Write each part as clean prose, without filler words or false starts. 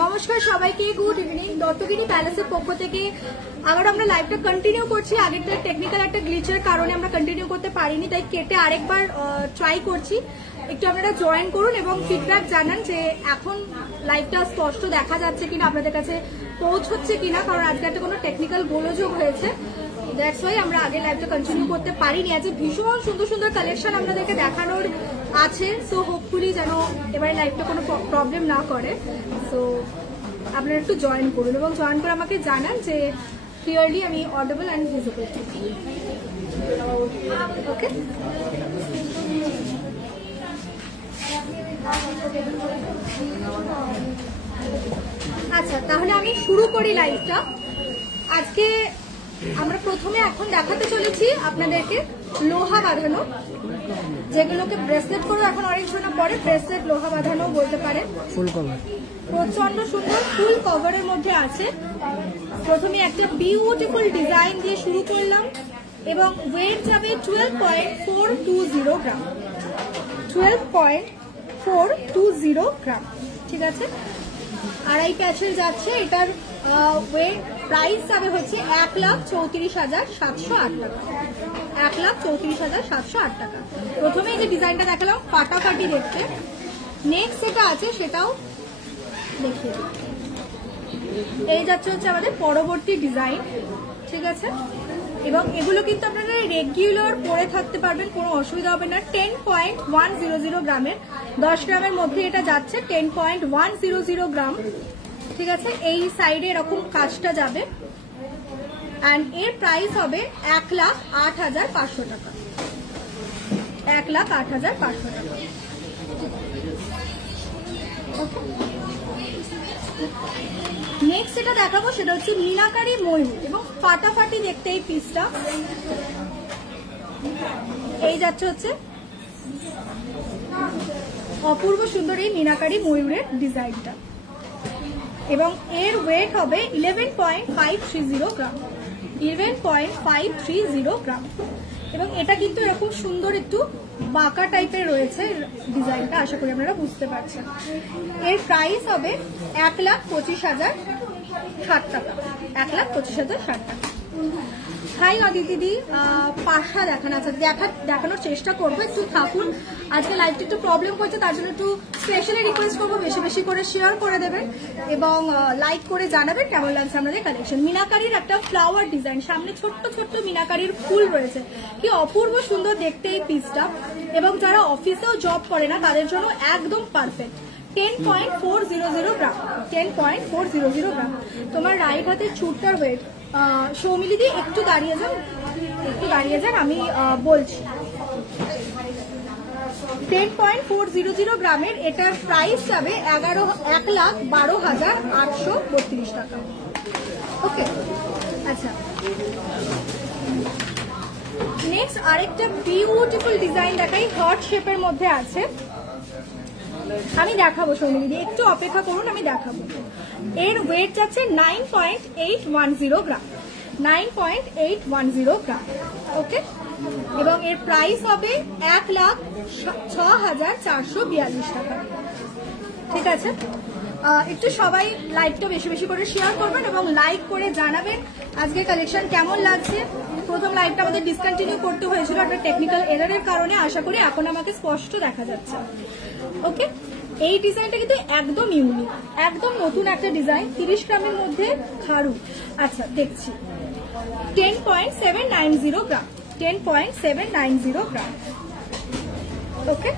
নমস্কার সবাইকে, good evening. দত্তগিরি প্যালেসের পক্ষ থেকে আবার আমরা লাইভটা কন্টিনিউ করছি। আগেরটা টেকনিক্যাল একটা গ্লিচের কারণে আমরা কন্টিনিউ করতে পারিনি, তাই কেটে আরেকবার ট্রাই করছি। একটু আপনারা জয়েন করুন এবং ফিডব্যাক জানান যে এখন লাইভটা স্পষ্ট দেখা যাচ্ছে কিনা, আপনাদের কাছে পৌঁছচ্ছে কিনা, কারণ আজকে একটা কোনো টেকনিক্যাল গোলযোগ হয়েছে। দ্যাটস ওয়াই আমরা আগে লাইভটা কন্টিনিউ করতে পারিনি। আজ ভীষণ সুন্দর সুন্দর কালেকশন আপনাদেরকে দেখানোর আছে, সো হোপফুলি যেন এবারে লাইভটা কোনো প্রবলেম না করে। সো আপনারা একটু জয়েন করুন এবং জয়েন করে আমাকে জানান যে ক্লিয়ারলি আমি অডিবল অ্যান্ড ভিজিবল। ওকে, আচ্ছা তাহলে আমি শুরু করি লাইভটা। আজকে আমরা প্রথমে এখন দেখাতে চলেছি আপনাদেরকে লোহা বাঁধানো, যেগুলোকে ব্রেসলেট করে এখন অনেকজনা পরে ব্রেসলেট লোহা বাঁধানো বলতে পারে। ফুল কভার প্রচন্ড সুন্দর ফুল কভারের মধ্যে আছে। প্রথমে একটা বিউটিফুল ডিজাইন দিয়ে শুরু করলাম এবং ওয়েট যাবে 12.420 গ্রাম। 12.420 গ্রাম, ঠিক আছে। আড়াই প্যাচেল যাচ্ছে। এটার ওয়েট প্রাইস যাবে হচ্ছে 1,34,708 টাকা। 1,34,708 টাকা। প্রথমে যে ডিজাইনটা দেখালাম ফাটাফাটি দেখতে, নেক্সট যেটা আছে সেটাও দেখিয়ে দিই। এই যাচ্ছে হচ্ছে আমাদের পরবর্তী ডিজাইন, ঠিক আছে। এবং এগুলো কিন্তু আপনারা রেগুলার পরে থাকতে পারবেন, কোনো অসুবিধা হবে না। 10.100 গ্রামের, 10 গ্রামের মধ্যে এটা যাচ্ছে 10.100 গ্রাম, ঠিক আছে। এই সাইডে এরকম কাজটা যাবে অ্যান্ড এর প্রাইস হবে 1,08,500 টাকা। 1,08,500 টাকা। নেক্সট যেটা দেখাবো সেটা হচ্ছে মিনাকারি ময়ূর এবং ফাটাফাটি দেখতে এই পিসটা। এই যাচ্ছে হচ্ছে অপূর্ব সুন্দর এই মিনাকারি ময়ূরের ডিজাইনটা এবং এর ওয়েট হবে 11.530 গ্রাম। 11.530 গ্রাম। এবং এটা কিন্তু এরকম সুন্দর একটু বাঁকা টাইপের রয়েছে ডিজাইনটা, আশা করি আপনারা বুঝতে পারছেন। এর প্রাইস হবে 1,25,060 টাকা। 1,25,060 টাকা। হাই অদিতি দি, পাশা দেখানো আছে, দেখানোর চেষ্টা করবো, একটু থাকুন। আজকে লাইভটা একটু প্রবলেম করছে, তার জন্য একটু স্পেশালি রিকোয়েস্ট করবো বেশি বেশি করে শেয়ার করে দেবেন এবং লাইক করে জানাবেন কেমন লাগছে আমাদের কালেকশন। মিনাকারির একটা ফ্লাওয়ার ডিজাইন, সামনে ছোট্ট ছোট্ট মিনাকারির ফুল রয়েছে, কি অপূর্ব সুন্দর দেখতে এই পিসটা। এবং যারা অফিসেও জব করে না তাদের জন্য একদম পারফেক্ট। 10.400 গ্রাম। 10.400 গ্রাম। তোমার রাইট হাতের চুটটার ওয়েট, সৌমিলি দি একটু দাঁড়িয়ে যান, আমি বলছি। 10.400 গ্রামের এটার প্রাইস যাবে 1,12,832 টাকা। ওকে, আচ্ছা নেক্সট আরেকটা বিউটিফুল ডিজাইন দেখাই, হার্ট শেপের মধ্যে আছে। আমি দেখাবো সৌমিলি, একটু অপেক্ষা করুন, আমি দেখাবো। এর ওয়েট যাচ্ছে 9.810 গ্রাম। 9.810 গ্রাম। ওকে, এবং এর প্রাইস হবে 1,06,442 টাকা, ঠিক আছে। একটু সবাই লাইভটা বেশি বেশি করে শেয়ার করবেন এবং লাইক করে জানাবেন আজকে কালেকশন কেমন লাগছে। প্রথম লাইভটা আমাদের ডিসকন্টিনিউ করতে হয়েছিল একটা টেকনিক্যাল এরারের কারণে, আশা করি এখন আমাকে স্পষ্ট দেখা যাচ্ছে। ওকে, এই ডিজাইনটা কিন্তু একদম ইউনিক, একদম নতুন একটা ডিজাইন। 30 গ্রামের মধ্যে খাড়ু। আচ্ছা দেখছি, 10.790 গ্রাম। 10.790 গ্রাম। ওকে,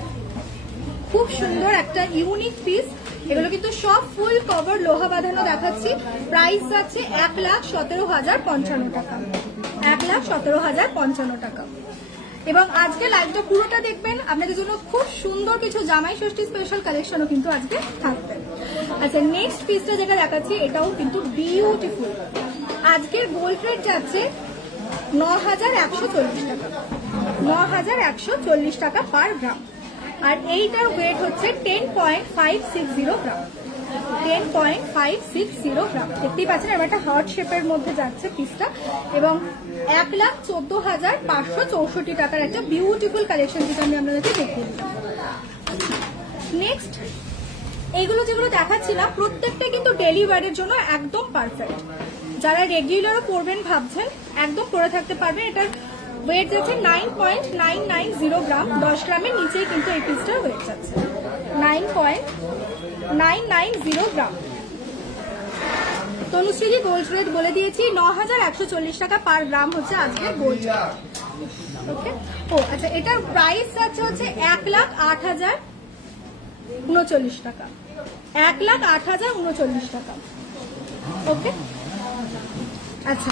খুব সুন্দর একটা ইউনিক পিস। এগুলো কিন্তু সব ফুল কভার লোহা বাঁধানো দেখাচ্ছি। প্রাইস যাচ্ছে 1,17,055 টাকা। 1,17,055 টাকা। এবং আজকে লাইভটা পুরোটা দেখবেন, আপনাদের জন্য খুব সুন্দর কিছু জামাই ষষ্ঠী স্পেশাল কালেকশনও কিন্তু আজকে থাকবে। আচ্ছা নেক্সট পিসটা যেটা দেখাচ্ছি এটাও কিন্তু বিউটিফুল। আজকের গোল্ড রেট যাচ্ছে 9,140 টাকা। 9,140 টাকা পার গ্রাম। আর এইটার ওয়েট হচ্ছে 10.560 গ্রাম। 10.560 গ্রাম। দেখতেই পাচ্ছেন, এবার একটা হার্ট শেপের মধ্যে যাচ্ছে পিসটা এবং 1,14,564 টাকার একটা বিউটিফুল কালেকশন যেটা আমি আপনাদেরকে দেখিয়ে দিলাম। নেক্সট এইগুলো যেগুলো দেখাচ্ছিলাম প্রত্যেকটা কিন্তু ডেলি ওয়্যারের জন্য একদম পারফেক্ট। যারা রেগুলারও পরবেন ভাবছেন একদম পরে থাকতে পারবেন। এটার ওয়েট যাচ্ছে 9.990 গ্রাম, 10 গ্রামের নিচেই কিন্তু এই পিসটার ওয়েট যাচ্ছে 9.990 গ্রাম। তনুশ্রী গোল্ড রেট বলে দিয়েছি 9140 টাকা পার গ্রাম হচ্ছে আজকে গোল্ড। ওকে, ও আচ্ছা, এটার প্রাইস যাচ্ছে হচ্ছে 1,08,039 টাকা, 1,08,039 টাকা। ওকে, আচ্ছা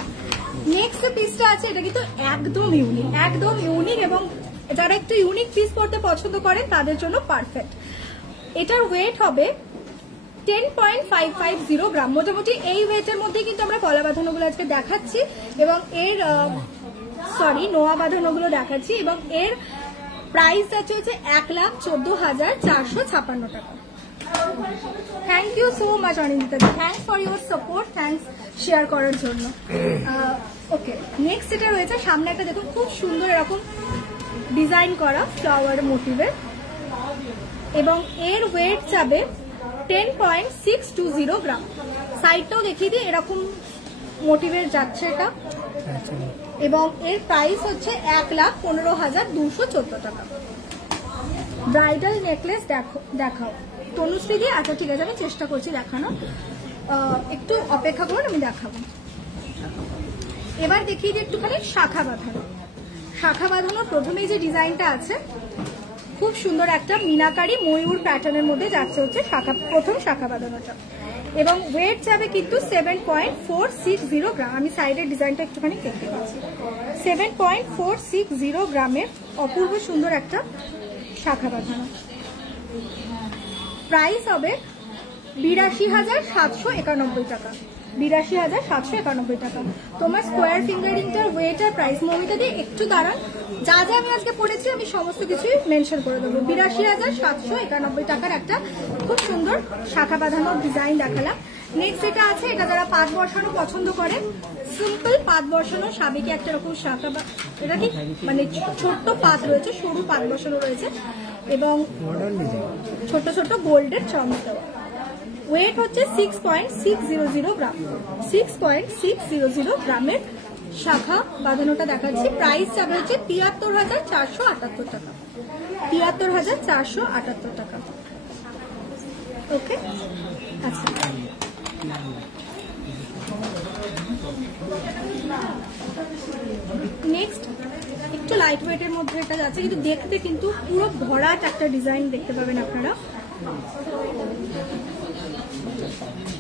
নেক্সট পিসটা আছে, এটা কিন্তু একদম ইউনিক এবং যারা একটু ইউনিক পিস পড়তে পছন্দ করেন তাদের জন্য পারফেক্ট। এটার ওয়েট হবে 10.550 গ্রাম। মোটামুটি এই ওয়েটের মধ্যে কিন্তু আমরা কলা বাঁধানোগুলো আজকে দেখাচ্ছি এবং এর নোয়া বাঁধানোগুলো দেখাচ্ছি এবং এর প্রাইস আছে হচ্ছে 1,14,456 টাকা। Thank you so much Anindita, thanks for your support, thanks share করার জন্য। ওকে, নেক্সট এটা রয়েছে সামনে একটা দেখুন খুব সুন্দর এরকম ডিজাইন করা ফ্লাওয়ার মোটিভের এবং এর ওয়েট যাবে 10.620 গ্রাম। সাইডটাও দেখিয়ে দিই, এরকম মোটিভের যাচ্ছে এটা এবং এর প্রাইস হচ্ছে 1,15,214 টাকা। ব্রাইডাল নেকলেস দেখাও তনুশ্রী দিয়ে। আচ্ছা ঠিক আছে, আমি চেষ্টা করছি দেখানো, একটু অপেক্ষা করুন, আমি দেখাবো। এবার দেখিয়ে দিই একটুখানি শাখা বাঁধানো। শাখা বাঁধানোর প্রথমেই যে ডিজাইনটা আছে খুব সুন্দর একটা মিনাকারি ময়ূর প্যাটার্নের মধ্যে যাচ্ছে হচ্ছে প্রথম শাখা বাঁধানোটা এবং ওয়েট যাবে কিন্তু 7.460 গ্রাম। আমি সাইডের ডিজাইনটা একটুখানি দেখতে পাচ্ছি, 7.460 গ্রামের অপূর্ব সুন্দর একটা শাখা বাঁধানো। প্রাইস হবে 82,791 টাকা, 82,791 টাকা। তোমার স্কোয়ার ফিঙ্গারিংটার ওয়েট আর প্রাইস মমিতা দিয়ে একটু দাঁড়ান, যা যা আমি আজকে পড়েছি আমি সমস্ত কিছুই মেনশন করে দেবো। 82,791 টাকার একটা খুব সুন্দর শাখা বাঁধানোর ডিজাইন দেখালাম। নেক্সট যেটা আছে, এটা যারা পাত বসানো পছন্দ করেন, সিম্পল পাত বসানো সাবেকি একটা রকম শাখা, এটা কি মানে ছোট্ট পাত রয়েছে, সরু পাত বসানো রয়েছে এবং ছোট ছোট গোল্ডের চমক দেওয়া। ওয়েট হচ্ছে 6.600 গ্রাম, 6.600 গ্রামের শাখা বাঁধানোটা দেখাচ্ছি। প্রাইস যাবে হচ্ছে 73,478 টাকা, 73,478 টাকা। ওকে, আচ্ছা নেক্সট একটু লাইট ওয়েটের মধ্যে এটা যাচ্ছে, কিন্তু দেখতে কিন্তু পুরো ভরাট একটা ডিজাইন দেখতে পাবেন আপনারা।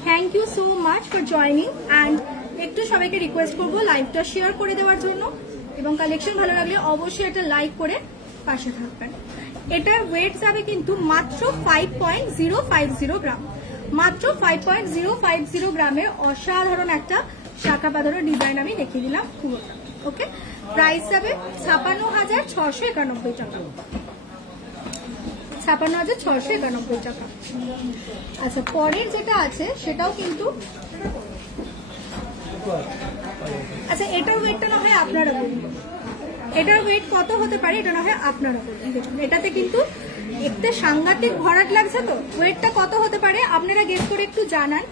Thank you so much for joining and একটু সবাইকে রিকোয়েস্ট করবো লাইভটা শেয়ার করে দেওয়ার জন্য এবং কালেকশন ভালো লাগলে অবশ্যই একটা লাইক করে পাশে থাকবেন। এটার ওয়েট যাবে কিন্তু মাত্র 5.050 গ্রাম, মাত্র 5.050 গ্রামের অসাধারণ একটা শাখা বাঁধানোর ডিজাইন আমি দেখিয়ে দিলাম পুরোটা। ওকে, প্রাইস যাবে 56,691 টাকা, 56,691 টাকা। আচ্ছা পরের যেটা আছে সেটাও কিন্তু, আচ্ছা এটার ওয়েটটা না হয় আপনারা বলুন, এটার ওয়েট কত হতে পারে এটা না হয় আপনারা বলুন। দেখুন এটাতে কিন্তু একটা সাংঘাতিক ভরাট লাগছে, তো ওয়েটটা কত হতে পারে আপনারা গেস করে একটু জানান।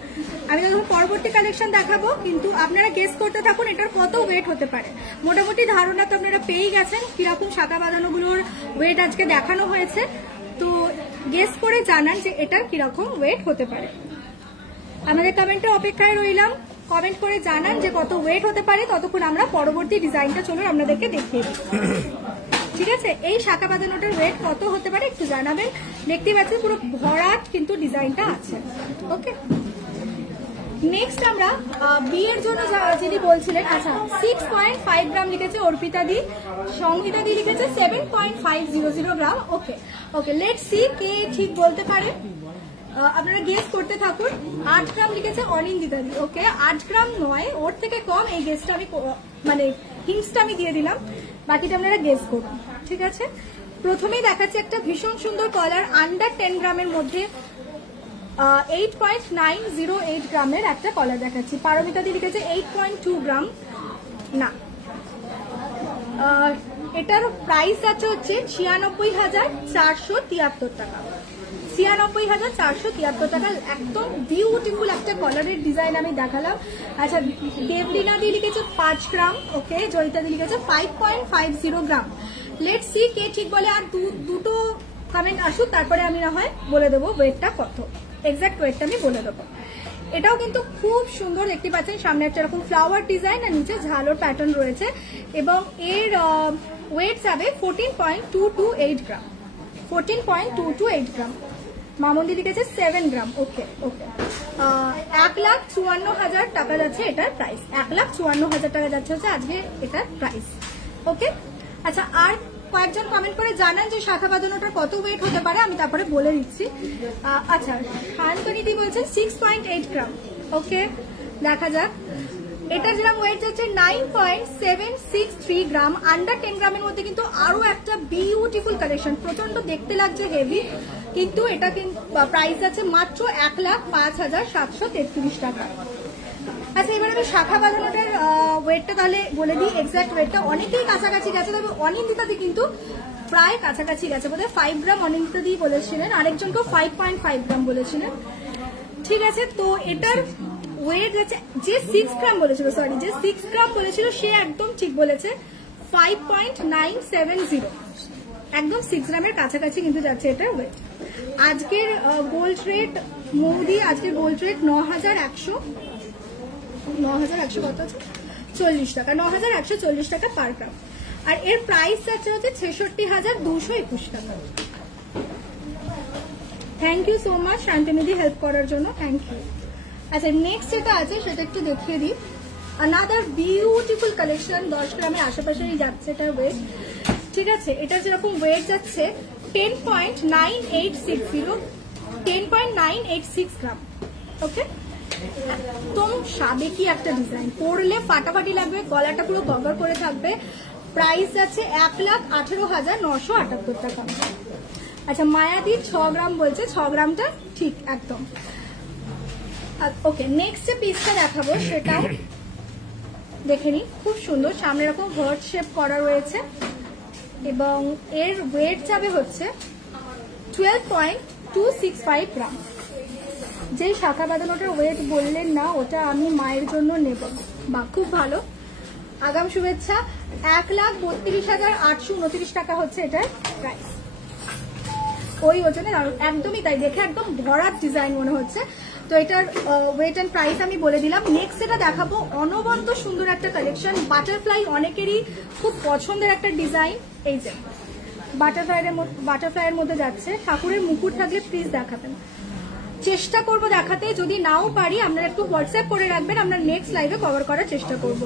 আমি যখন পরবর্তী কালেকশন দেখাবো কিন্তু আপনারা গেস করতে থাকুন এটার কত ওয়েট হতে পারে। মোটামুটি ধারণা তো আপনারা পেয়ে গেছেন কিরকম শাখা বাঁধানোগুলোর ওয়েট আজকে দেখানো হয়েছে, তো গেস করে জানান যে এটার কিরকম ওয়েট হতে পারে। আমাদের কমেন্টের অপেক্ষায় রইলাম, কমেন্ট করে জানান যে কত ওয়েট হতে পারে। ততক্ষণ আমরা পরবর্তী ডিজাইনটা চলুন আপনাদেরকে দেখিয়ে দিই, ঠিক আছে? এই শাখা বাঁধানোটার ওয়েট কত হতে পারে একটু জানাবেন। দেখতে পাচ্ছেন পুরো ভরাট কিন্তু ডিজাইনটা আছে। ওকে, নেক্সট আমরা বিয়ের জন্য যিনি বলছিলেন, আচ্ছা 6.5 গ্রাম লিখেছে অর্পিতা দি, সংগীতা দি লিখেছে 7.500 গ্রাম। ওকে ওকে, লেটস সি কে ঠিক বলতে পারে, আপনারা গেস করতে থাকুন। 8 গ্রাম লিখেছে অনিন্দিতা দি। ওকে, 8 গ্রাম নয়, ওর থেকে কম। এই গেসটা আমি মানে হিন্টসটা আমি দিয়ে দিলাম, বাকিটা আপনারা গেস করুন, ঠিক আছে? প্রথমেই দেখাচ্ছি একটা ভীষণ সুন্দর কলার, আন্ডার 10 গ্রামের মধ্যে 8.908 গ্রামের একটা কলার দেখাচ্ছি। পারমিতা দি লিখেছে 8.2 গ্রাম, না এটার প্রাইস আছে হচ্ছে 96,473 টাকা, 96,473 টাকা। একদম বিউটিফুল একটা কলারের ডিজাইন আমি দেখালাম। আচ্ছা, দেবলীনা দিয়ে লিখেছে 5 গ্রাম, ওকে, জয়িতা দিয়ে লিখেছে 5.50 গ্রাম। লেটস সি কে ঠিক বলে। আর দুটো কমেন্ট আসুক, তারপরে আমি না হয় বলে দেবো ওয়েটটা কত, এক্সাক্ট ওয়েটটা আমি বলে দেবো। এটাও কিন্তু খুব সুন্দর, দেখতে পাচ্ছেন সামনে একটা এরকম ফ্লাওয়ার ডিজাইন আর নিচে ঝালোর প্যাটার্ন রয়েছে, এবং এর ওয়েট যাবে 14.228 গ্রাম। 14.228 গ্রাম। মামুন্দি লিখেছে 7 গ্রাম। ওকে ওকে, 1,54,000 টাকা যাচ্ছে এটার প্রাইস। 1,54,000 টাকা যাচ্ছে হচ্ছে আজকে এটার প্রাইস। ওকে, আচ্ছা, আর কয়েকজন কমেন্ট করে জানান যে শাখা বাঁধানোটার কত ওয়েট হতে পারে, আমি তারপরে বলে দিচ্ছি। আচ্ছা, শান্তনিদি বলছেন 6.8 গ্রাম। ওকে, দেখা যাক। এটা যেরকম ওয়েট যাচ্ছে 9.763 গ্রাম। আন্ডার 10 গ্রামের মধ্যে কিন্তু আরো একটা বিউটিফুল কালেকশন, প্রচন্ড দেখতে লাগছে হেভি, কিন্তু এটা কিন্তু প্রাইস আছে মাত্র 1,05,733 টাকা। আচ্ছা, এবার আমি শাখা বাঁধানোটার ওয়েটটা তাহলে বলে দিই, এক্সাক্ট ওয়েটটা। অনেকেই কাছাকাছি গেছে, তবে অনিন্দিতাদি কিন্তু প্রায় কাছাকাছি গেছে, বোধহয় 5 গ্রাম অনিন্দিতাদি বলেছিলেন, আরেকজনকেও 5.5 গ্রাম বলেছিলেন। ঠিক আছে, তো এটার ওয়েট যাচ্ছে, যে 6 গ্রাম বলেছিল, সরি, যে 6 গ্রাম বলেছিল সে একদম ঠিক বলেছে, 5.970, একদম 6 গ্রামের কাছাকাছি কিন্তু যাচ্ছে এটার ওয়েট। আজকের গোল্ড রেট মৌদি, আজকের গোল্ড রেট 9,100 কত আছে, 40 টাকা, 9,140 টাকা পার গ্রাম। আর এর প্রাইস যাচ্ছে হচ্ছে 66,221 টাকা। থ্যাংক ইউ সো মাচ শান্তনিদি হেল্প করার জন্য, থ্যাংক ইউ। আচ্ছা, নেক্সট যেটা আছে সেটা একটু দেখিয়ে দিই। আনাদার বিউটিফুল কালেকশন, 10 গ্রামের আশেপাশেই যাচ্ছে এটা ওয়েট। ঠিক আছে, এটা যেরকম ওয়েট যাচ্ছে 10.986 গ্রাম। ওকে, একদম সাবেকি একটা ডিজাইন, পরলে ফাটাফাটি লাগবে, গলাটা পুরো কভার করে থাকবে। প্রাইস যাচ্ছে 1,18,978 টাকা। আচ্ছা, মায়াদি 6 গ্রাম বলছে, 6 গ্রামটা ঠিক একদম। ওকে, নেক্সট যে পিসটা দেখাবো সেটা দেখে নিই, খুব সুন্দর, সামনে এরকম হার্ট শেপ করা রয়েছে, এবং এর ওয়েট যাবে হচ্ছে 12.265 গ্রাম। যেই শাখা বাঁধানোটার ওয়েট বললেন না, ওটা আমি মায়ের জন্য নেব। বা, খুব ভালো, আগাম শুভেচ্ছা। 1,32,829 টাকা হচ্ছে এটার প্রাইস। ওই ওজনে একদমই তাই, দেখে একদম ভরাট ডিজাইন মনে হচ্ছে। তো এটার ওয়েট অ্যান্ড প্রাইস আমি বলে দিলাম। নেক্সট যেটা দেখাবো, অনবন্ত সুন্দর একটা কালেকশন, বাটারফ্লাই, অনেকেরই খুব পছন্দের একটা ডিজাইন। এই যে বাটারফ্লাইয়ের মধ্যে যাচ্ছে, ঠাকুরের মুকুট থাকলে প্লিজ দেখাবেন। চেষ্টা করব দেখাতে, যদি নাও পারি আপনারা একটু হোয়াটসঅ্যাপ করে রাখবেন, আমরা নেক্সট লাইভে কভার করার চেষ্টা করব।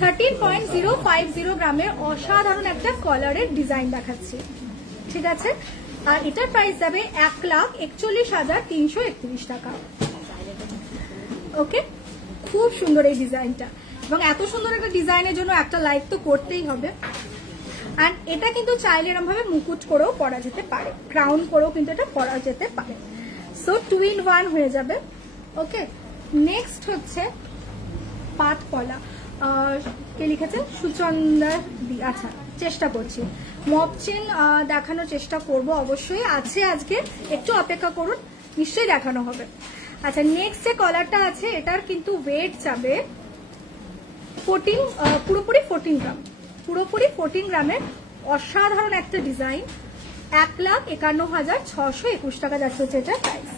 13.050 গ্রামের অসাধারণ একটা কলারের ডিজাইন দেখাচ্ছি। ঠিক আছে, আর এটার প্রাইস যাবে 1,41,331 টাকা। ওকে, খুব সুন্দর এই ডিজাইনটা, এবং এত সুন্দর একটা ডিজাইনের জন্য একটা লাইভ তো করতেই হবে। আর এটা কিন্তু চাইলে এরকম ভাবে মুকুট করেও পরা যেতে পারে, ক্রাউন করেও কিন্তু এটা পরা যেতে পারে। সো 2 in 1 হয়ে যাবে। ওকে, নেক্সট হচ্ছে পাট কলা, কে লিখেছে, সুচন্দা দি। আচ্ছা, চেষ্টা করছি, মপ চেন দেখানোর চেষ্টা করব, অবশ্যই আছে আজকে, একটু অপেক্ষা করুন, নিশ্চয়ই দেখানো হবে। আচ্ছা, নেক্সট যে কলারটা আছে এটার কিন্তু ওয়েট যাবে 14, পুরোপুরি 14 গ্রাম, পুরোপুরি 14 গ্রামের অসাধারণ একটা ডিজাইন। 1,51,621 টাকা যাচ্ছে হচ্ছে এটা প্রাইস।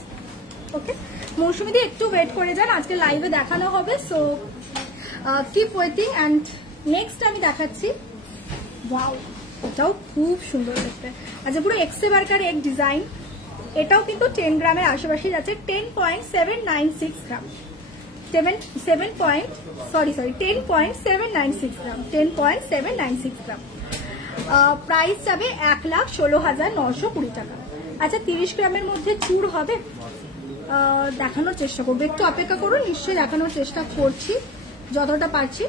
ওকে, মৌসুমী দি একটু ওয়েট করে যান, আজকে লাইভে দেখানো হবে, so keep waiting. And next আমি দেখাচ্ছি, ওয়াও, এটাও খুব সুন্দর দেখতে। আচ্ছা, পুরো এক্সে বার্কার এক ডিজাইন, এটাও কিন্তু 10 গ্রামের আশেপাশে যাচ্ছে, 10.796 গ্রাম, 10.796 গ্রাম, 10.796 গ্রাম। প্রাইস যাবে 1,16,920 টাকা। আচ্ছা, 30 গ্রামের মধ্যে চুর হবে, দেখানোর চেষ্টা করবো, একটু অপেক্ষা করুন, নিশ্চয়ই দেখানোর চেষ্টা করছি যতটা পারছি।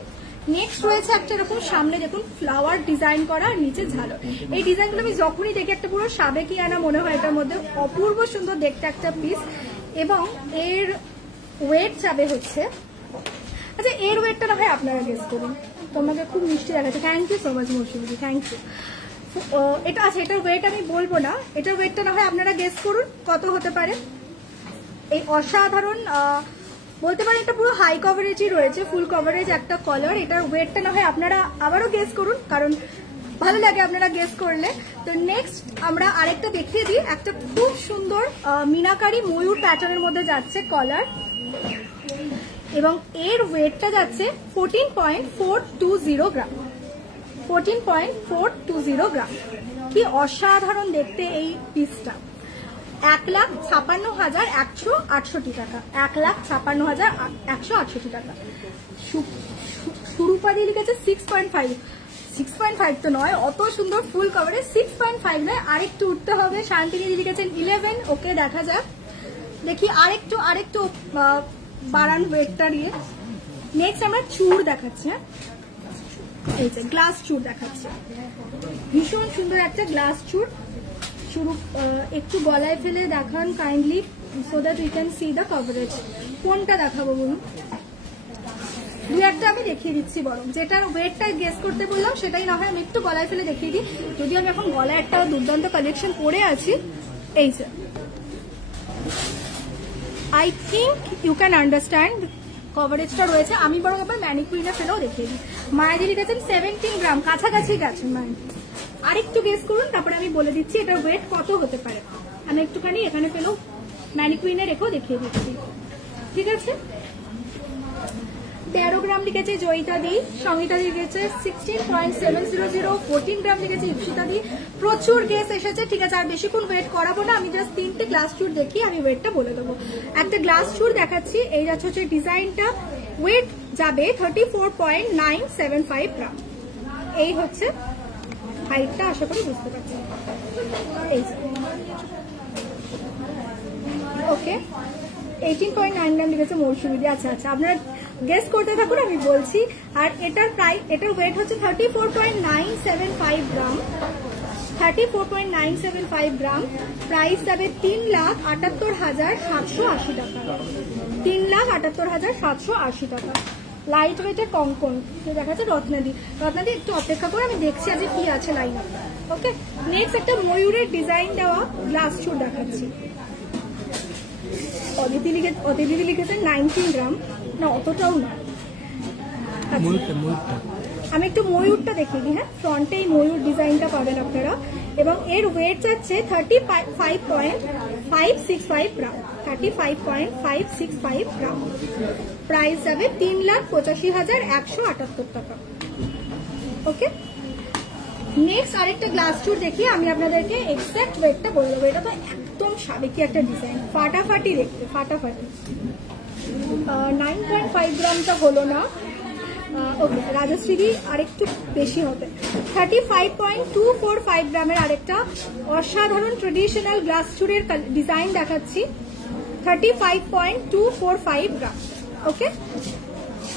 নেক্সট রয়েছে একটা এরকম, সামনে দেখুন ফ্লাওয়ার ডিজাইন করা, নিচে ঝালর। এই ডিজাইনগুলো আমি যখনই দেখি একটা পুরো সাবেকি আনা মনে হয়, এটার মধ্যে অপূর্ব সুন্দর দেখতে একটা পিস। এবং এর ওয়েট যাবে হচ্ছে, আচ্ছা এর ওয়েটটা না হয় আপনারা গেস করুন, তোমাকে খুব মিষ্টি দেখাচ্ছে। Thank you so much Mousumi, thank you. এটা আছে, এটার ওয়েট আমি বলবো না, এটার ওয়েটটা না হয় আপনারা গেস করুন কত হতে পারে। এই অসাধারণ বলতে পারেন এটা পুরো হাই কভারেজই রয়েছে, ফুল কভারেজ একটা কলার। এটার ওয়েটটা না হয় আপনারা আবারও গেস করুন, কারণ ভালো লাগে আপনারা গেস করলে। তো নেক্সট আমরা আরেকটা দেখিয়ে দিই, একটা খুব সুন্দর মিনাকারি ময়ূর প্যাটার্নের মধ্যে যাচ্ছে কলার, এবং এর ওয়েটটা যাচ্ছে 14.420 গ্রাম। 14.420 গ্রাম। কি অসাধারণ দেখতে এই পিসটা। 1,56,168 টাকা। 1,56,168 টাকা। সুরূপা দিয়ে লিখেছে 6.5। 6.5 তো নয়, অত সুন্দর ফুল কভারেজ 6.5 নয়, আরেকটু উঠতে হবে। শান্তিনী লিখেছেন 11। ওকে, দেখা যাক, দেখি আরেকটু বাড়ান ওয়েটটা দিয়ে। নেক্সট আমরা চুড় দেখাচ্ছি। হ্যাঁ, এই যে গ্লাস চুড় দেখাচ্ছে, ভীষণ সুন্দর একটা গ্লাস চুড়। শুরু একটু গলায় ফেলে দেখান kindly, so that we can see the coverage. কোনটা দেখাবো বলুন? দু একটা আমি দেখিয়ে দিচ্ছি, বরং যেটার ওয়েটটা গেস করতে বললাম সেটাই না হয় আমি একটু গলায় ফেলে দেখিয়ে দিই। যদি আমি এখন গলায় একটা দুর্দান্ত কালেকশন পরে আছি, এই যে I think you can understand কভারেজটা রয়েছে। আমি বরং আবার ম্যানিকুইনে ফেলেও দেখিয়ে দিই। মায়াদি লিখেছেন 17 গ্রাম, কাছাকাছি গেছেন মায়ের। আরেকটু গেস করুন, তারপরে আমি বলে দিচ্ছি এটার ওয়েট কত হতে পারে। আমি একটুখানি এখানে ফেলেও ম্যানিকুইনে রেখেও দেখিয়ে দিচ্ছি, ঠিক আছে? 13 গ্রাম লিখেছে জয়িতা দি, সঙ্গীতা দি লিখেছে 16.700, 14 গ্রাম লিখেছে ইপসিতা দি। প্রচুর গেস এসেছে, ঠিক আছে? আর বেশিক্ষণ ওয়েট করাবো না, আমি জাস্ট 3টে গ্লাস চুড় দেখি, আমি ওয়েটটা বলে দেবো। একটা গ্লাস চুড় দেখাচ্ছি, এই যাচ্ছে হচ্ছে ডিজাইনটা, ওয়েট যাবে 34.975 গ্রাম। এই হচ্ছে হাইটটা, আশা করি বুঝতে পারছি। এই ওকে, 18.9 গ্রাম লিখেছে মৌসুমী দি। আচ্ছা আচ্ছা, আপনারা গেস করতে থাকুন, আমি বলছি। আর এটার এটার ওয়েট হচ্ছে 34.975 গ্রাম। 34.975 গ্রাম। প্রাইস যাবে 3,78,780 টাকা। 3,78,780 টাকা। লাইট ওয়েটের কঙ্কন দেখা যাচ্ছে রত্নাদি। রত্নাদি একটু অপেক্ষা করে, আমি দেখছি আজ কি আছে লাইন। ওকে, নেক্সট একটা ময়ূরের ডিজাইন দেওয়া গ্লাস চুড় দেখাচ্ছি। অদিতি লিখেছেন 19 গ্রাম, না অতটাও না। আমি একটু ময়ূরটা দেখিয়ে দিই। হ্যাঁ, ফ্রন্টে এই ময়ূর ডিজাইনটা পাবেন আপনারা, এবং এর ওয়েট যাচ্ছে 35.565 গ্রাম। 35.565 গ্রাম। প্রাইস যাবে 3,85,178 টাকা। ওকে, নেক্সট আরেকটা গ্লাস চুড় দেখি, আমি আপনাদেরকে এক্সাক্ট ওয়েটটা বলে দেবো। এটা তো একদম সাবেকি একটা ডিজাইন, ফাটাফাটি দেখতে, ফাটাফাটি। 9.5 গ্রামটা হলো না। ওকে, রাজশ্রী আরেকটু বেশি হবে। 35.245 গ্রামের আরেকটা অসাধারণ ট্রেডিশনাল গ্লাস চুড়ের ডিজাইন দেখাচ্ছি। 35.245 গ্রাম। ওকে,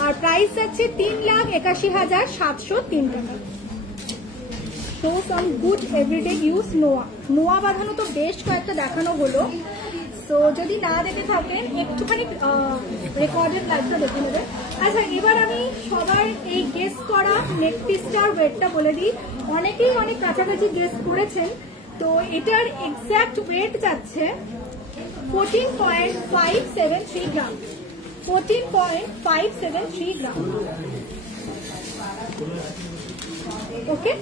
আর প্রাইস যাচ্ছে 3,81,703 টাকা। So some good everyday use নোয়া বাঁধানো তো বেশ কয়েকটা দেখানো হলো। সো যদি না দেখে থাকেন একটুখানি রেকর্ডেড লাইভটা দেখে নেবেন। আচ্ছা, এবার আমি সবার এই গেস করা নেক পিসটার ওয়েটটা বলে দিই। অনেকেই অনেক কাছাকাছি গেস করেছেন, তো এটার এক্সাক্ট ওয়েট যাচ্ছে 14.573 গ্রাম। 14.573 গ্রাম। ওকে,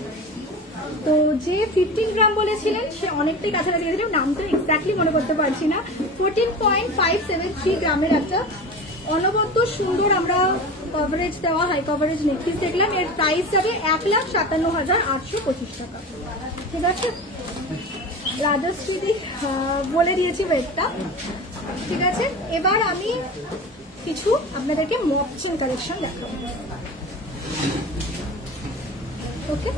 তো যে 15 গ্রাম বলেছিলেন সে অনেকটাই কাছাকাছি গেছিল, নাম তো এক্স্যাক্টলি মনে করতে পারছি না। 14.573 গ্রামের একটা অনবদ্য সুন্দর আমরা কভারেজ দেওয়া হাই কভারেজ নেকপিস দেখলাম। এর প্রাইস যাবে 1,57,825 টাকা। ঠিক আছে, রাজশ্রী বলে দিয়েছি ওয়েটটা, ঠিক আছে? এবার আমি কিছু আপনাদেরকে মক চেন কালেকশন দেখাবো। ওকে,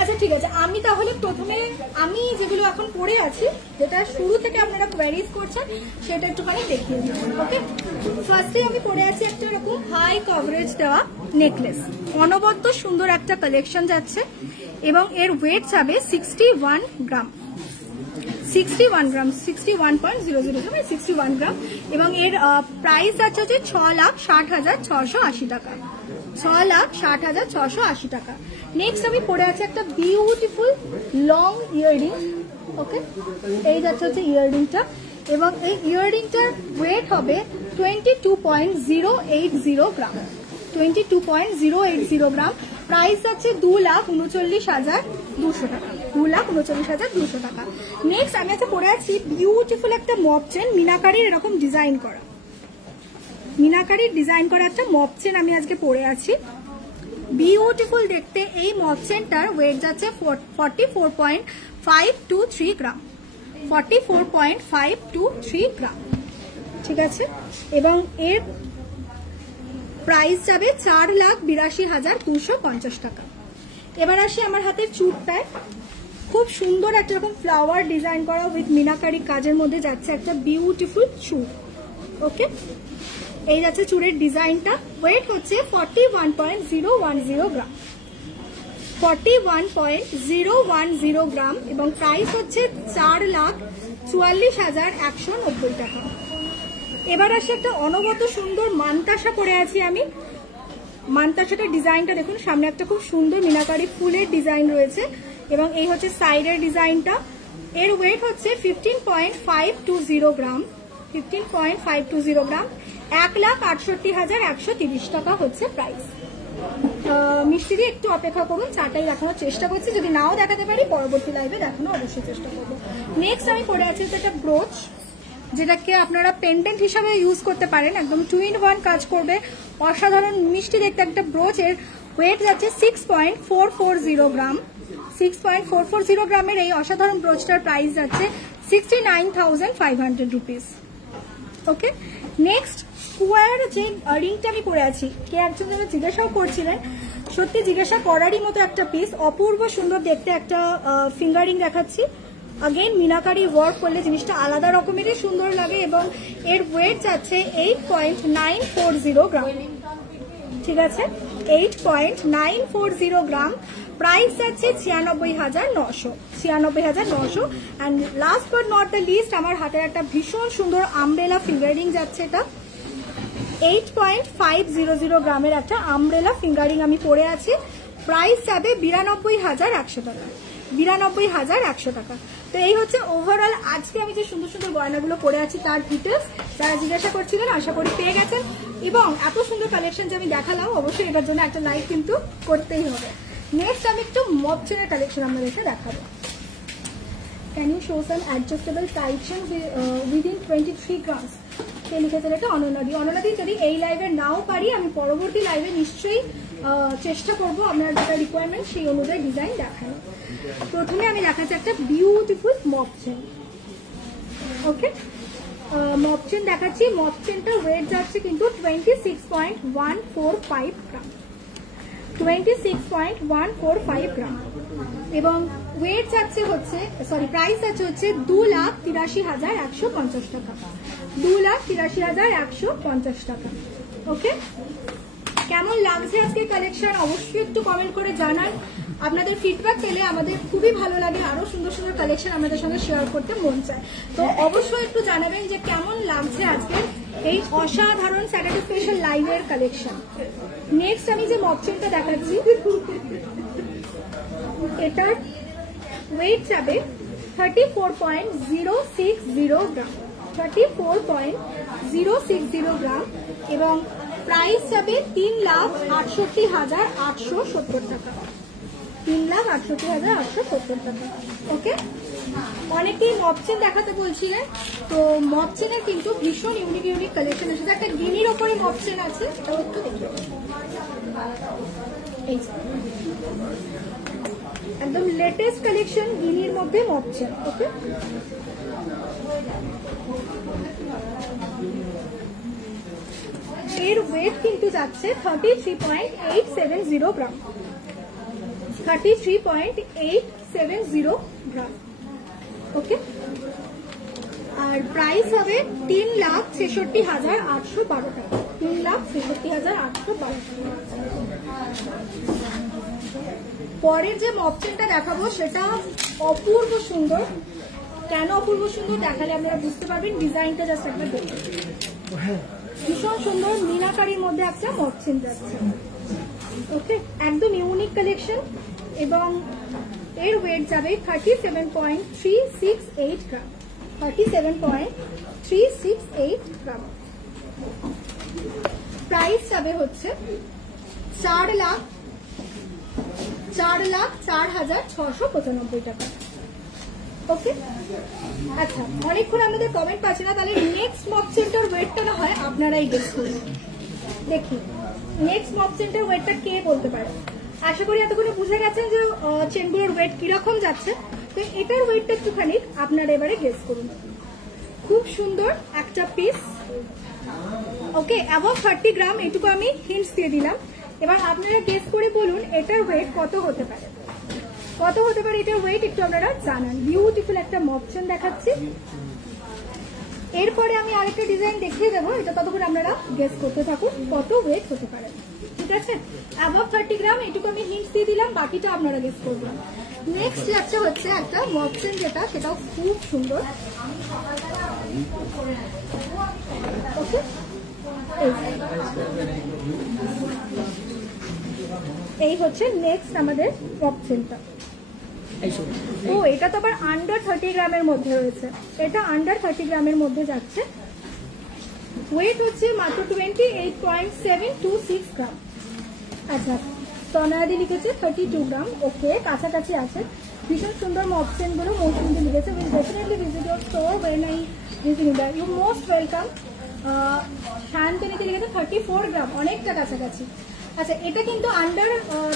আচ্ছা ঠিক আছে, আমি তাহলে প্রথমে আমি যেগুলো এখন পরে আছি, যেটা শুরু থেকে আপনারা কোয়ারিজ করছেন, সেটা একটুখানি দেখিয়ে দিই। ওকে, ফার্স্টে আমি পরে আছি একটা এরকম হাই কভারেজ দেওয়া নেকলেস। অনবদ্য সুন্দর একটা কালেকশন যাচ্ছে, এবং এর ওয়েট যাবে 61 গ্রাম। 61 গ্রাম, 61.00 মানে 61 গ্রাম, এবং এর প্রাইস আছে হচ্ছে 6,60,680 টাকা, 6,60,680 টাকা। নেক্সট আমি পরে আছে একটা বিউটিফুল লং ইয়াররিং। ওকে, এই যাচ্ছে হচ্ছে ইয়াররিংটা, এবং এই ইয়াররিংটার ওয়েট হবে 22.080 গ্রাম, 22.080 গ্রাম। প্রাইস আছে 2,39,200 টাকা, 2,39,200 টাকা। নেক্সট আমি একটা পরে আছি বিউটিফুল একটা মপ চেন, মিনাকারির এরকম ডিজাইন করা, মিনাকারির ডিজাইন করা একটা মপ চেন আমি আজকে পরে আছি। বিউটিফুল দেখতে এই মপ চেনটার ওয়েট যাচ্ছে 44.523 গ্রাম, 44.523 গ্রাম, ঠিক আছে। এবং এর প্রাইস যাবে 4,82,250 টাকা। এবার আসি আমার হাতের চুড়টায়, খুব সুন্দর একটা এরকম ফ্লাওয়ার ডিজাইন করা উইথ মিনাকারি কাজের মধ্যে যাচ্ছে একটা বিউটিফুল চুড়। ওকে, এই যাচ্ছে চুড়ের ডিজাইনটা, ওয়েট হচ্ছে 41.010 গ্রাম, 41.010 গ্রাম, এবং প্রাইস হচ্ছে 4,44,190 টাকা। এবার আসে একটা অনবদ্য সুন্দর মান্তাসা পরে আছি আমি। মান্তাসাটার ডিজাইনটা দেখুন, সামনে একটা খুব সুন্দর মিনাকারি ফুলের ডিজাইন রয়েছে, এবং এই হচ্ছে সাইডের ডিজাইনটা। এর ওয়েট হচ্ছে 15.520 গ্রাম, 15.520 গ্রাম, 1,68,130 টাকা হচ্ছে প্রাইস। মিষ্টি দিয়ে একটু অপেক্ষা করুন, চাটাই দেখানোর চেষ্টা করছি, যদি নাও দেখাতে পারি পরবর্তী লাইভে দেখানো অবশ্যই চেষ্টা করবো। নেক্সট আমি পরে আছি একটা ব্রোচ, যেটাকে আপনারা পেন্ডেন্ট হিসাবে ইউজ করতে পারেন, একদম 2-in-1 কাজ করবে, অসাধারণ মিষ্টি দেখতে একটা ব্রোচ। এর ওয়েট যাচ্ছে 6.440 গ্রাম, 6.440 গ্রামের এই অসাধারণ ব্রোচটার প্রাইস যাচ্ছে 69,500 রুপিস। ওকে, নেক্সট স্কোয়ার যে রিংটা আমি পরে আছি, কে একজন যারা জিজ্ঞাসাও করছিলেন, সত্যি জিজ্ঞাসা করারই মতো একটা পিস, অপূর্ব সুন্দর দেখতে একটা ফিঙ্গারিং দেখাচ্ছি। अगेन मीनाकारी वर्क করলে জিনিসটা আলাদা রকমেরই সুন্দর লাগে, এবং এর ওয়েট যাচ্ছে 8.940 গ্রাম, ঠিক আছে, 8.940 গ্রাম। প্রাইস যাচ্ছে 96,900, 96,900। And last but not the least, আমার হাতের একটা ভীষণ সুন্দর আমব্রেলা ফিঙ্গারিং যাচ্ছে, এটা 8.500 গ্রামের একটা আমব্রেলা ফিঙ্গারিং আমি পরে আছি। প্রাইস যাবে 92,100 টাকা, 92,100 টাকা। তো এই হচ্ছে ওভারঅল আজকে আমি যে সুন্দর সুন্দর গয়নাগুলো পরে আছি তার ডিটেলস। যারা জিজ্ঞাসা করছিলেন আশা করি পেয়ে গেছেন, এবং এত সুন্দর কালেকশন যে আমি দেখালাম অবশ্যই এটার জন্য একটা লাইক কিন্তু করতেই হবে। নেক্সট আমি একটু মপ চেনের কালেকশন আপনাদেরকে দেখাবো। Can you show some adjustable tight chain within 23 grams? কে লিখেছেন এটা? অনন্যাদি। অনন্যাদি, যদি এই লাইভে নাও পারি আমি পরবর্তী লাইভে নিশ্চয়ই চেষ্টা করবো আপনার যেটা রিকোয়ারমেন্ট সেই অনুযায়ী ডিজাইন দেখানো। প্রথমে আমি দেখাচ্ছি একটা বিউটিফুল মপ চেন। ওকে, মপ চেন দেখাচ্ছি। মপ চেনটা ওয়েট যাচ্ছে কিন্তু 26.145 গ্রাম, 26.145 গ্রাম, এবং ওয়েট যাচ্ছে হচ্ছে প্রাইস যাচ্ছে হচ্ছে 2,83,150 টাকা, 2,83,150 টাকা। ওকে, কেমন লাগছে আজকে কালেকশন অবশ্যই একটু কমেন্ট করে জানান। আপনাদের ফিডব্যাক পেলে আমাদের খুবই ভালো লাগে, আরো সুন্দর সুন্দর কালেকশন আমাদের সঙ্গে শেয়ার করতে মন চায়। তো অবশ্যই একটু জানাবেন যে কেমন লাগছে আজকের এই অসাধারণ স্যাটারডে স্পেশাল লাইভের কালেকশন। নেক্সট আমি যে মপ চেনটা দেখাচ্ছি, এটার ওয়েট যাবে 34.060 গ্রাম, 34.060 গ্রাম, এবং প্রাইস যাবে 3,68,870 টাকা, 3,68,870 টাকা। ওকে, অনেকেই মপ চেন দেখাতে বলছিলেন, তো মপ চেনের কিন্তু ভীষণ ইউনিক ইউনিক কালেকশন এসেছে। একটা গিনির ওপরে মপ চেন আছে, এটাও একটু দেখতে এই একদম লেটেস্ট কালেকশন গিনির মধ্যে মপ চেন। ওকে, এর ওয়েট কিন্তু যাচ্ছে 33.870 গ্রাম, 33.870 গ্রাম। ওকে, আর প্রাইস হবে 3,66,812 টাকা, 3,66,812 টাকা। পরের যে মপ চেনটা দেখাবো সেটা অপূর্ব সুন্দর, কেন অপূর্ব সুন্দর দেখালে আপনারা বুঝতে পারবেন। ডিজাইনটা জাস্ট একবার দেখুন, ভীষণ সুন্দর মিনাকারির মধ্যে একটা মসৃণ যাচ্ছে। ওকে, একদম ইউনিক কালেকশন এবং এর ওয়েট যাবে 37.368 গ্রাম। 37.368 গ্রাম। প্রাইস যাবে হচ্ছে 4,04,695 টাকা। ওকে, আচ্ছা, অনেকক্ষণ আমাদের কমেন্ট পাচ্ছি না, তাহলে নেক্সট মক চেনটার ওয়েটটা না হয় আপনারাই গেস করুন। দেখি নেক্সট মক চেনটার ওয়েটটা কে বলতে পারে। আশা করি এতক্ষণে বুঝে গেছেন যে চেনগুলোর ওয়েট কিরকম যাচ্ছে। তো এটার ওয়েটটা একটুখানি আপনারা এবারে গেস করুন। খুব সুন্দর একটা পিস। ওকে, অ্যাবাভ 30 গ্রাম, এটুকু আমি হিন্টস দিয়ে দিলাম। এবার আপনারা গেস করে বলুন এটার ওয়েট কত হতে পারে। কত হতে পারে এটার ওয়েট একটু আপনারা জানান। বিউটিফুল একটা মক চেন দেখাচ্ছি। এরপরে আমি আরেকটা ডিজাইন দেখিয়ে দেবো, এটা ততক্ষণ আপনারা গেস করতে থাকুন কত ওয়েট হতে পারে। ঠিক আছে, অ্যাবাভ 30 গ্রাম, এটুকু আমি হিন্টস দিয়ে দিলাম, বাকিটা আপনারা গেস করবেন। নেক্সট যাচ্ছে হচ্ছে একটা মক চেন, যেটা সেটাও খুব সুন্দর। ওকে, এই হচ্ছে নেক্সট আমাদের মক চেনটা। ও, এটা তো আবার আন্ডার 30 গ্রামের মধ্যে রয়েছে। এটা আন্ডার 30 গ্রামের মধ্যে যাচ্ছে। ওয়েট হচ্ছে মাত্র 28.726 গ্রাম। আচ্ছা, তনয়াদি লিখেছে 32 গ্রাম। ওকে, কাছাকাছি আছে। ভীষণ সুন্দর মপসেন গুলো মৌসুমী লিখেছে। Will definitely visit your store when I visit you. You most welcome. শান্তনীতি লিখেছে 34 গ্রাম, অনেকটা কাছাকাছি। আচ্ছা, এটা কিন্তু আন্ডার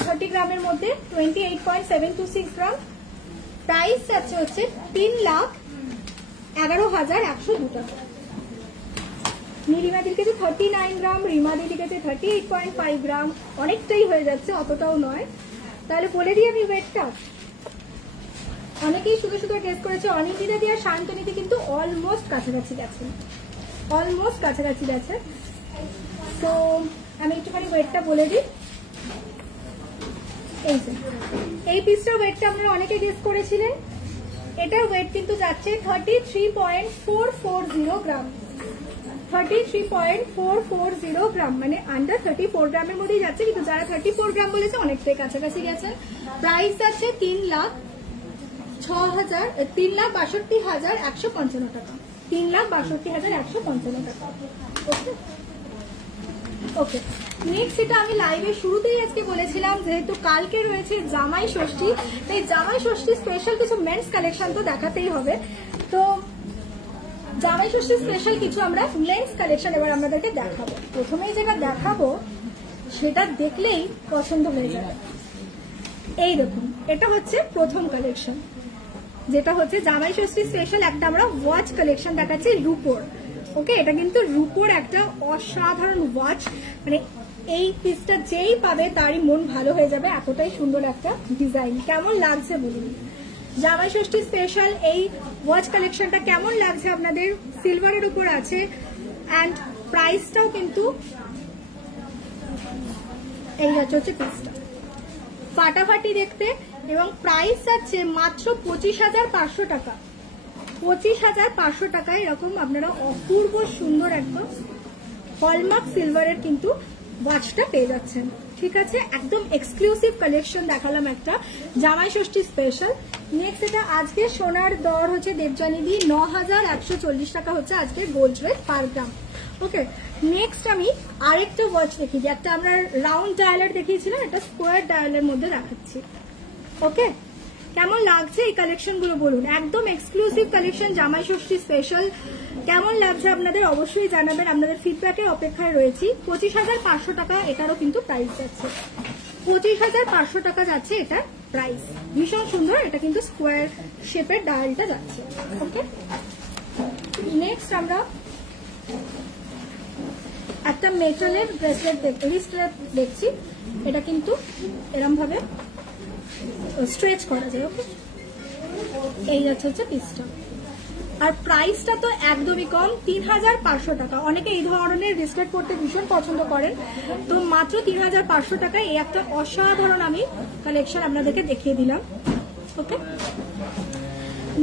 30 গ্রামের মধ্যে 28.726 গ্রাম। প্রাইস যাচ্ছে হচ্ছে 3,11,102 টাকা। নীলিমাদি লিখেছে 39 গ্রাম, রিমাদি লিখেছে 38.5 গ্রাম। অনেকটাই হয়ে যাচ্ছে, অতটাও নয়। তাহলে বলে দিই আমি ওয়েটটা। অনেকেই শুধু শুধু গেস করেছে। অনিন্দিতা দিয়ে আর শান্তনীতি কিন্তু অলমোস্ট কাছাকাছি গেছে, অলমোস্ট কাছাকাছি গেছে। তো আমি একটুখানি ওয়েটটা বলে দিই। এই পিসটার ওয়েটটা আপনারা অনেকে গেস করেছিলেন। এটার ওয়েট কিন্তু যাচ্ছে 33.440 গ্রাম। 33.440 গ্রাম, মানে আন্ডার 34 গ্রামের মধ্যেই যাচ্ছে, কিন্তু যারা 34 গ্রাম বলেছে অনেকটাই কাছাকাছি গেছেন। প্রাইস যাচ্ছে 3,62,155 টাকা। 3,62,155 টাকা। ওকে, ওকে, নেক্সট এটা আমি লাইভের শুরুতেই আজকে বলেছিলাম, যেহেতু কালকে রয়েছে জামাই ষষ্ঠী, তাই জামাই ষষ্ঠী স্পেশাল কিছু মেন্স কালেকশন তো দেখাতেই হবে। তো জামাই ষষ্ঠী স্পেশাল কিছু আমরা মেন্স কালেকশন এবার আপনাদেরকে দেখাবো। প্রথমেই যেটা দেখাবো সেটা দেখলেই পছন্দ হয়ে যাবে। এই দেখুন, এটা হচ্ছে প্রথম কালেকশন, যেটা হচ্ছে জামাই ষষ্ঠী স্পেশাল একটা আমরা ওয়াচ কালেকশন দেখাচ্ছি রূপোর। ওকে, এটা কিন্তু রূপোর একটা অসাধারণ ওয়াচ, মানে এই পিসটা যেই পাবে তারই মন ভালো হয়ে যাবে, এতটাই সুন্দর একটা ডিজাইন। কেমন লাগছে বলুন? জামাই ষষ্ঠী স্পেশাল এই ওয়াচ কালেকশনটা কেমন লাগছে আপনাদের? সিলভারের উপর আছে অ্যান্ড প্রাইসটাও কিন্তু এই হচ্ছে পিসটা ফাটাফাটি দেখতে, এবং প্রাইস আছে মাত্র 25,500 টাকা। 25,500 টাকায় এরকম আপনারা অপূর্ব সুন্দর একদম হলমার্ক সিলভারের কিন্তু ওয়াচটা পেয়ে যাচ্ছেন। ঠিক আছে, একদম এক্সক্লুসিভ কালেকশন দেখালাম একটা জামাই ষষ্ঠী স্পেশাল। নেক্সট এটা আজকে সোনার দর হচ্ছে দেবজানিদি 9,140 টাকা হচ্ছে আজকে গোল্ড রেট পার গ্রাম। ওকে, নেক্সট আমি আরেকটা ওয়াচ দেখিয়ে দিই। একটা আমরা রাউন্ড ডায়ালার দেখিয়েছিলাম, এটা স্কোয়ার ডায়ালের মধ্যে দেখাচ্ছি। ওকে, কেমন লাগছে এই কালেকশন গুলো বলুন? একদম এক্সক্লুসিভ কালেকশন জামাই ষষ্ঠী স্পেশাল। কেমন লাগছে আপনাদের অবশ্যই জানাবেন, আপনাদের ফিডব্যাকের অপেক্ষায় রয়েছি। 25,500 টাকা এটারও কিন্তু প্রাইস যাচ্ছে। 25,500 টাকা যাচ্ছে এটার প্রাইস। ভীষণ সুন্দর, এটা কিন্তু স্কোয়ার শেপের ডায়ালটা যাচ্ছে। ওকে, নেক্সট আমরা একটা মেটালের ব্রেসলেট দেখছি। এটা কিন্তু এরম ভাবে স্ট্রেচ করা যায়। ওকে, এই যাচ্ছে পিসটা। আর প্রাইসটা তো একদমই কম, 3,500 টাকা। অনেকে এই ধরনের ব্রেসলেট পরতে ভীষণ পছন্দ করেন, তো মাত্র 3,500 টাকায় এই একটা অসাধারণ আমি কালেকশন আপনাদেরকে দেখিয়ে দিলাম। ওকে,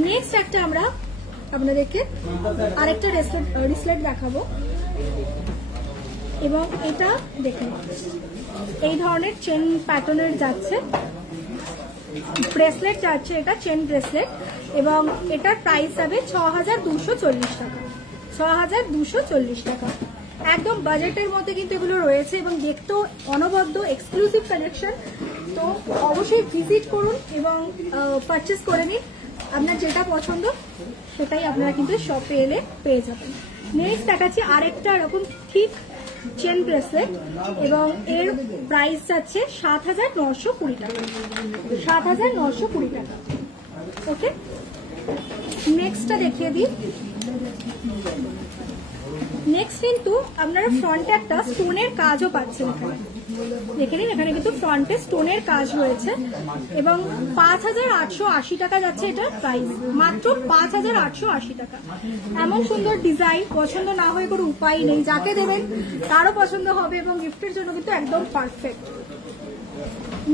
নেক্সট একটা আমরা আপনাদেরকে আরেকটা রিসলেট দেখাবো, এবং এটা দেখুন এই ধরনের চেন প্যাটার্নের যাচ্ছে, ব্রেসলেট যাচ্ছে, এটা চেন ব্রেসলেট, এবং এটার প্রাইস হবে 6240 টাকা। 6240 টাকা, একদম বাজেটের মধ্যে কিন্তু এগুলো রয়েছে এবং দেখতেও অনবদ্য এক্সক্লুসিভ কালেকশন। তো অবশ্যই ভিজিট করুন এবং পারচেস করে নিন, আপনার যেটা পছন্দ সেটাই আপনারা কিন্তু শপে এলে পেয়ে যাবেন। নেক্সট দেখাচ্ছি আরেকটা এরকম ঠিক চেন ব্রেসলেট, এবং এর প্রাইস যাচ্ছে 7920 টাকা। 7920 টাকা। ওকে, নেক্সটটা দেখিয়ে দিই। নেক্সট কিন্তু আপনারা ফ্রন্টে একটা স্টোনের কাজও পাচ্ছেন, এখানে দেখে নিন, এখানে কিন্তু ফ্রন্টে স্টোনের কাজ রয়েছে এবং 5880 টাকা যাচ্ছে এটার প্রাইস, মাত্র 5880 টাকা। এমন সুন্দর ডিজাইন, পছন্দ না হয়ে কোনো উপায় নেই, যাকে দেবেন তারও পছন্দ হবে এবং গিফটের জন্য কিন্তু একদম পারফেক্ট।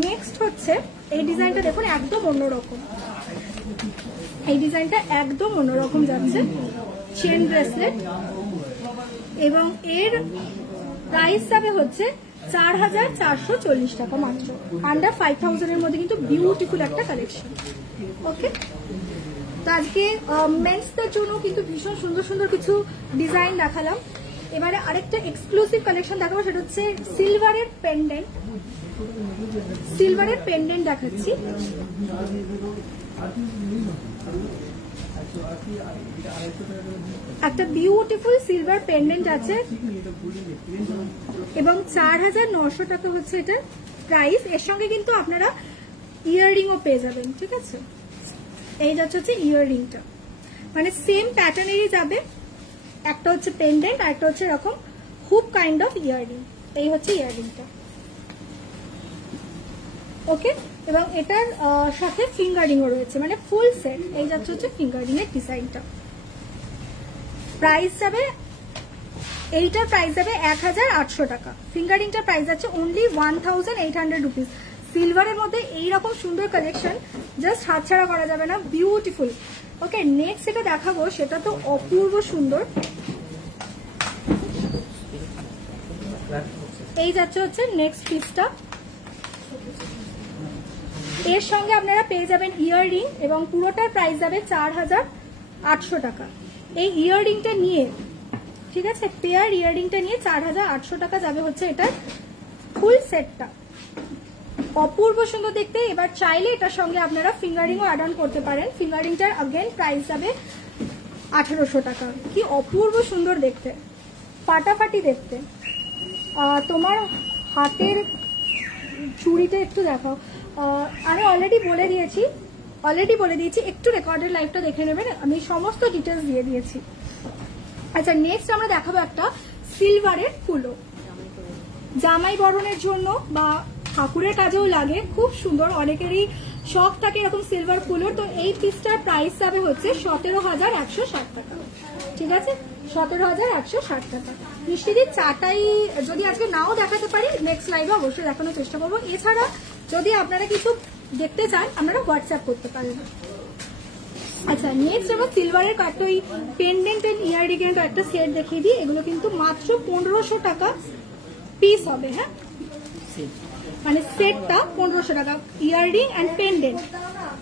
নেক্সট হচ্ছে এই ডিজাইনটা দেখুন, একদম অন্যরকম, এই ডিজাইনটা একদম অন্যরকম যাচ্ছে, চেন ব্রেসলেট, এবং এর প্রাইস যাবে হচ্ছে 4440 টাকা মাত্র, আন্ডার 5000 এর মধ্যে কিন্তু বিউটিফুল একটা কালেকশন। ওকে, তো আজকে মেন্সদের জন্য কিন্তু ভীষণ সুন্দর সুন্দর কিছু ডিজাইন দেখালাম। এবারে আরেকটা এক্সক্লুসিভ কালেকশন দেখাবো, সেটা হচ্ছে সিলভারের পেন্ডেন্ট। সিলভারের পেন্ডেন্ট দেখাচ্ছি, একটা বিউটিফুল সিলভার পেন্ডেন্ট আছে এবং 4900 টাকা হচ্ছে এটার প্রাইস। এর সঙ্গে কিন্তু আপনারা ইয়াররিংও পেয়ে যাবেন, ঠিক আছে? এইটা হচ্ছে ইয়াররিংটা, মানে সেম প্যাটার্নেরই যাবে, একটা হচ্ছে পেন্ডেন্ট আর একটা হচ্ছে এরকম হুপ কাইন্ড অফ ইয়াররিং। এই হচ্ছে ইয়াররিংটা। ওকে, এবং এটার সাথে ফিঙ্গারিংও রয়েছে, মানে ফুল সেট। এই যাচ্ছে হচ্ছে ফিঙ্গারিং এর ডিজাইনটা। প্রাইস যাবে, এইটার প্রাইস যাবে 1800 টাকা। ফিঙ্গারিংটার প্রাইস যাচ্ছে অনলি 1800 রুপিস। সিলভারের মধ্যে এইরকম সুন্দর কালেকশন জাস্ট হাতছাড়া করা যাবে না, বিউটিফুল। ওকে, নেক্সট যেটা দেখাবো সেটা তো অপূর্ব সুন্দর। এই যাচ্ছে হচ্ছে নেক্সট পিসটা, এর সঙ্গে আপনারা পেয়ে যাবেন ইয়াররিং এবং পুরোটার প্রাইস যাবে 4800 টাকা। এই ইয়াররিংটা নিয়ে, ঠিক আছে, পেয়ার ইয়াররিংটা নিয়ে 4800 টাকা যাবে হচ্ছে এটার ফুল সেটটা। অপূর্ব সুন্দর দেখতে। এবার চাইলে এটার সঙ্গে আপনারা ফিঙ্গারিংও অ্যাড অন করতে পারেন। ফিঙ্গারিংটার আগেন প্রাইস যাবে 1800 টাকা। কি অপূর্ব সুন্দর দেখতে, ফাটাফাটি দেখতে। তোমার হাতের চুড়িটা একটু দেখাও। আমি অলরেডি বলে দিয়েছি, একটু রেকর্ডেড লাইভটা দেখে নেবেন, আমি সমস্ত ডিটেলস দিয়ে দিয়েছি। আচ্ছা, নেক্সট আমরা দেখাবো একটা সিলভারের ফুলো, জামাই বরণের জন্য বা ঠাকুরের কাজেও লাগে, খুব সুন্দর। অনেকেরই শখ থাকে এরকম সিলভার ফুলোর। তো এই পিসটার প্রাইস যাবে হচ্ছে 17160 টাকা, ঠিক আছে? 17160 টাকা। মিষ্টিদি চাটাই যদি আজকে নাও দেখাতে পারি, নেক্সট লাইভে অবশ্যই দেখানোর চেষ্টা করবো। এছাড়া যদি আপনারা কিছু দেখতে চান আপনারা হোয়াটসঅ্যাপ করতে পারেন। আচ্ছা, নেক্সট আবার সিলভারের কয়েকটা ওই পেন্ডেন্ট এন্ড ইয়াররিং এর একটা সেট দেখিয়ে দিই। এগুলো কিন্তু মাত্র 1500 টাকা পিস হবে। হ্যাঁ, মানে সেটটা 1500 টাকা, ইয়াররিং এন্ড পেন্ডেন্ট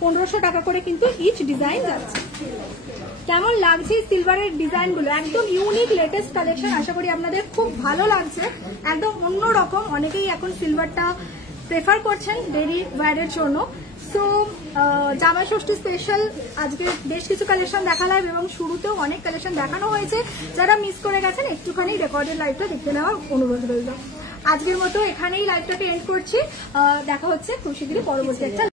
1500 টাকা করে কিন্তু ইচ ডিজাইন যাচ্ছে। কেমন লাগছে সিলভারের ডিজাইনগুলো? একদম ইউনিক লেটেস্ট কালেকশন, আশা করি আপনাদের খুব ভালো লাগছে। একদম অন্যরকম, অনেকেই এখন সিলভারটা প্রেফার করছেন ডেইলি ওয়্যারের জন্য। সো জামাই ষষ্ঠী স্পেশাল আজকে বেশ কিছু কালেকশন দেখালাম এবং শুরুতেও অনেক কালেকশন দেখানো হয়েছে। যারা মিস করে গেছেন একটুখানি রেকর্ডেড লাইভটা দেখতে নেওয়ার অনুরোধ রইল। আজকের মতো এখানেই লাইভটাকে এন্ড করছি। দেখা হচ্ছে খুব শীঘ্রই পরবর্তী একটা